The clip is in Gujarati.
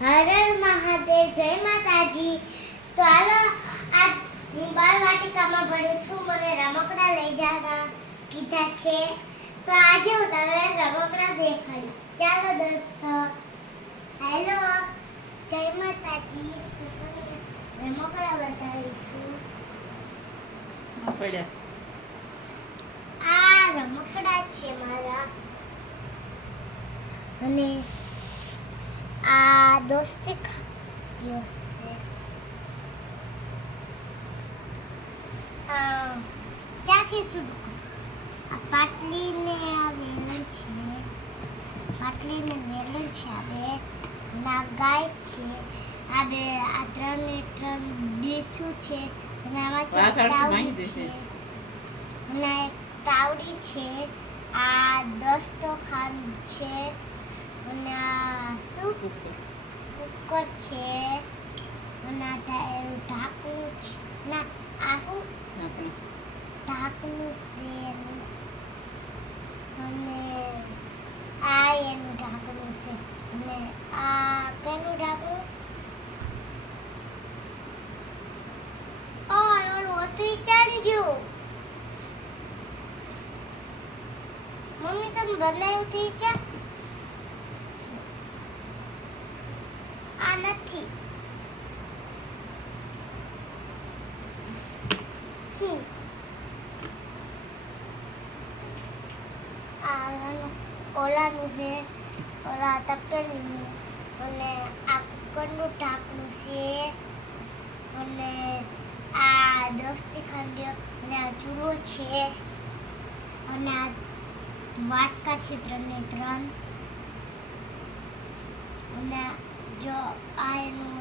હર હર મહાદેવ, જય માતાજી. તો હાલો, આજ હું બાળવાટિકામાં ભણું છું. મને રમકડા લઈ જવા કીધા છે, તો આજે હું તમને રમકડા દેખાડીશ. ચાલો દોસ્તો. હેલો, જય માતાજી. રમકડા બતાવીશું. આ રમકડા છે મારા, અને આ દોસ્તી દિવસ છે. ક્યાંથી શરૂ કરું? આ પાટલીને આ વેલણ છે, પાટલીને વેલણ છે. આ બે ના ગાય છે. આ બે આ ત્રણ ડીશું છે, અને આમાં તાવડી છે, અને એક તાવડી છે. આ દસ્તરખાન છે, અને આ શું કુકર છે, અને આ ઢાંકણું છે. ના, આ શું ઢાંકણું છે, અને આ એનું ઢાંકણું છે, અને આ કેનું ઢાંકણું? ઓલું હતું ચાંદ્યું. મમ્મી તમે બનાવ્યું હતું ચા? આ નથી. ઓલાનું છે, ઓલા તપેલીનું, અને આ કુકરનું ઢાંકણું છે, અને આ દસ્તી ખાંડ્યો, અને આ ચૂલો છે, અને આ વાટકા છે 3 ને 3, અને જો આ એનું